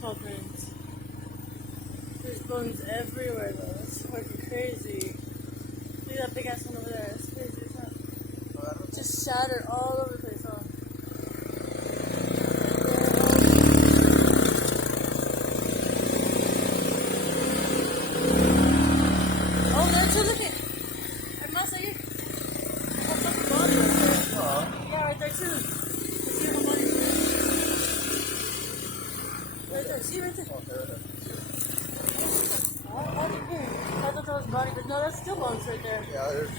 paw prints. There's bones everywhere though. That's fucking crazy. Look at that big ass one over there. That's crazy as hell. Just shattered all over the place, huh? Oh, there's two looking. Hey, Mouse, are you? What's up the body right there? Yeah, right there too. Let's see how many. Right there, see right there. Oh, right here. I thought that was body, but no, that's still bones right there. Yeah, there's.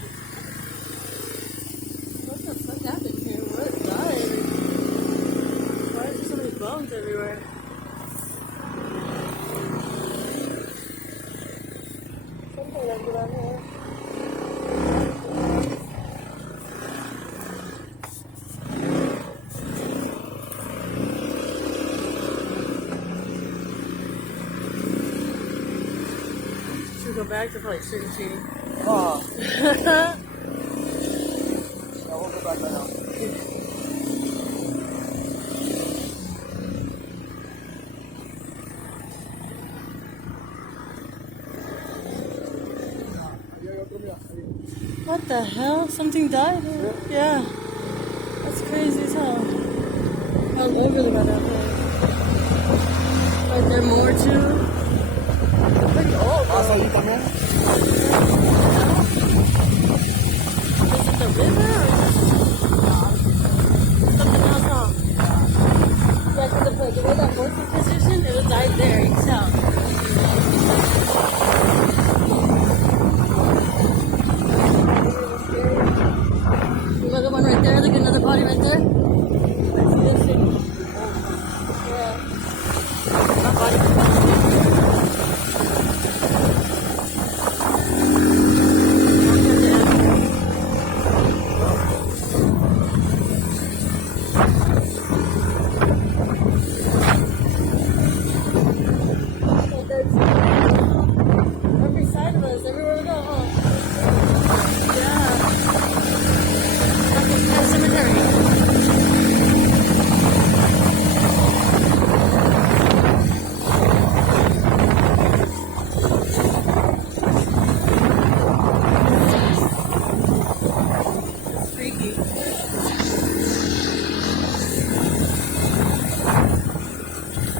What the fuck happened here? What died? Why is there so many bones everywhere? Something like it on here. Should we go back to probably trick or treating? Oh. Yeah, we'll go back right now. What the hell? Something died? Yeah. That's crazy as hell. All over the goddamn place. Right there, more too. Pretty old. Ah, so you come in? Is it the river or is it something else? Huh? Yeah, because the way that horse is